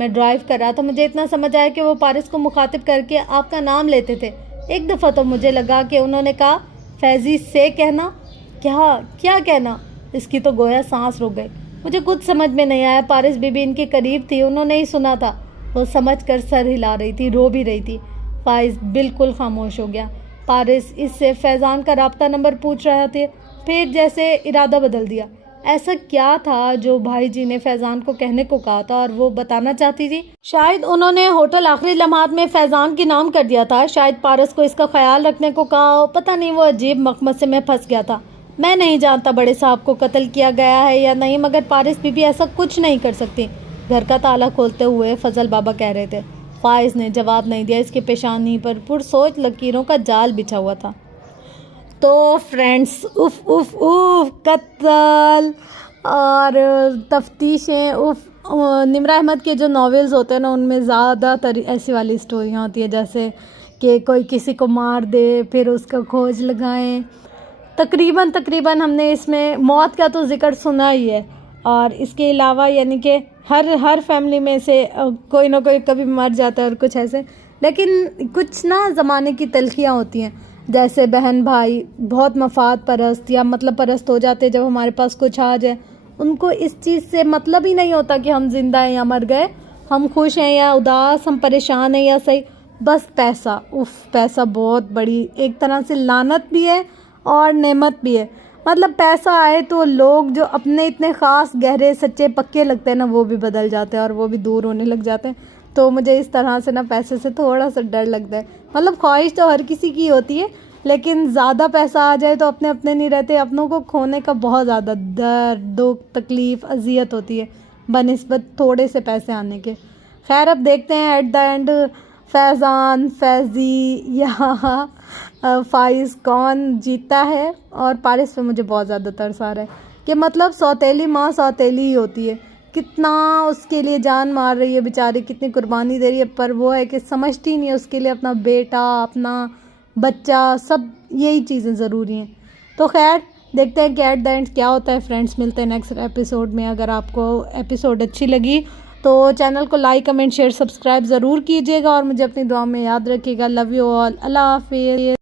میں ڈرائیو کر رہا تھا، مجھے اتنا سمجھ آیا کہ وہ پارس کو مخاطب کر کے آپ کا نام لیتے تھے۔ ایک دفعہ تو مجھے لگا کہ انہوں نے کہا فیضی سے کہنا، کیا کہنا؟ اس کی تو گویا سانس رک گئی۔ مجھے کچھ سمجھ میں نہیں آیا۔ پارس بی بی ان کے قریب تھی، انہوں نے ہی سنا تھا۔ وہ سمجھ کر سر ہلا رہی تھی، رو بھی رہی تھی۔ فائز بالکل خاموش ہو گیا۔ پارس اس سے فیضان کا رابطہ نمبر پوچھ رہا تھے، پھر جیسے ارادہ بدل دیا۔ ایسا کیا تھا جو بھائی جی نے فیضان کو کہنے کو کہا تھا اور وہ بتانا چاہتی تھی؟ شاید انہوں نے ہوٹل آخری لمحات میں فیضان کے نام کر دیا تھا، شاید پارس کو اس کا خیال رکھنے کو کہا ہو، پتہ نہیں وہ عجیب مخمصے میں پھنس گیا تھا۔ میں نہیں جانتا بڑے صاحب کو قتل کیا گیا ہے یا نہیں، مگر پارس بی بی ایسا کچھ نہیں کر سکتی، گھر کا تالا کھولتے ہوئے فضل بابا کہہ رہے تھے۔ فائز نے جواب نہیں دیا، اس کے پیشانی پر پرسوچ لکیروں کا جال بچھا ہوا تھا۔ تو فرینڈس، قتل اور تفتیشیں، نمرہ احمد کے جو ناولز ہوتے ہیں نا، ان میں زیادہ تر ایسی والی اسٹوریاں ہوتی ہیں، جیسے کہ کوئی کسی کو مار دے پھر اس کا کھوج لگائیں۔ تقریباً ہم نے اس میں موت کا تو ذکر سنا ہی ہے، اور اس کے علاوہ یعنی کہ ہر فیملی میں سے کوئی نہ کوئی کبھی مر جاتا ہے اور کچھ ایسے، لیکن کچھ نا زمانے کی تلخیاں ہوتی ہیں، جیسے بہن بھائی بہت مفاد پرست یا مطلب پرست ہو جاتے، جب ہمارے پاس کچھ آ جائے ان کو اس چیز سے مطلب ہی نہیں ہوتا کہ ہم زندہ ہیں یا مر گئے، ہم خوش ہیں یا اداس، ہم پریشان ہیں یا صحیح، بس پیسہ۔ پیسہ بہت بڑی ایک طرح سے لعنت بھی ہے اور نعمت بھی ہے۔ مطلب پیسہ آئے تو لوگ جو اپنے اتنے خاص گہرے سچے پکے لگتے ہیں نا، وہ بھی بدل جاتے ہیں اور وہ بھی دور ہونے لگ جاتے ہیں۔ تو مجھے اس طرح سے نا پیسے سے تھوڑا سا ڈر لگتا ہے۔ مطلب خواہش تو ہر کسی کی ہوتی ہے، لیکن زیادہ پیسہ آ جائے تو اپنے نہیں رہتے، اپنوں کو کھونے کا بہت زیادہ درد، دکھ، تکلیف، اذیت ہوتی ہے بنسبت تھوڑے سے پیسے آنے کے۔ خیر اب دیکھتے ہیں ایٹ دا اینڈ فیضان، فیضی یا فائز کون جیتا ہے۔ اور پارس پہ مجھے بہت زیادہ ترس آ رہا ہے کہ مطلب سوتیلی ماں سوتیلی ہی ہوتی ہے، کتنا اس کے لیے جان مار رہی ہے بیچاری، کتنی قربانی دے رہی ہے، پر وہ ہے کہ سمجھتی نہیں ہے اس کے لیے اپنا بیٹا، اپنا بچہ، سب یہی چیزیں ضروری ہیں۔ تو خیر دیکھتے ہیں کہ ایٹ دا اینڈ کیا ہوتا ہے۔ فرینڈس ملتے ہیں نیکسٹ ایپیسوڈ میں۔ اگر آپ کو ایپیسوڈ اچھی لگی تو چینل کو لائک، کمنٹ، شیئر، سبسکرائب ضرور کیجیے گا، اور مجھے اپنی دعا میں یاد رکھیے گا۔ لو یو آل، اللہ حافظ۔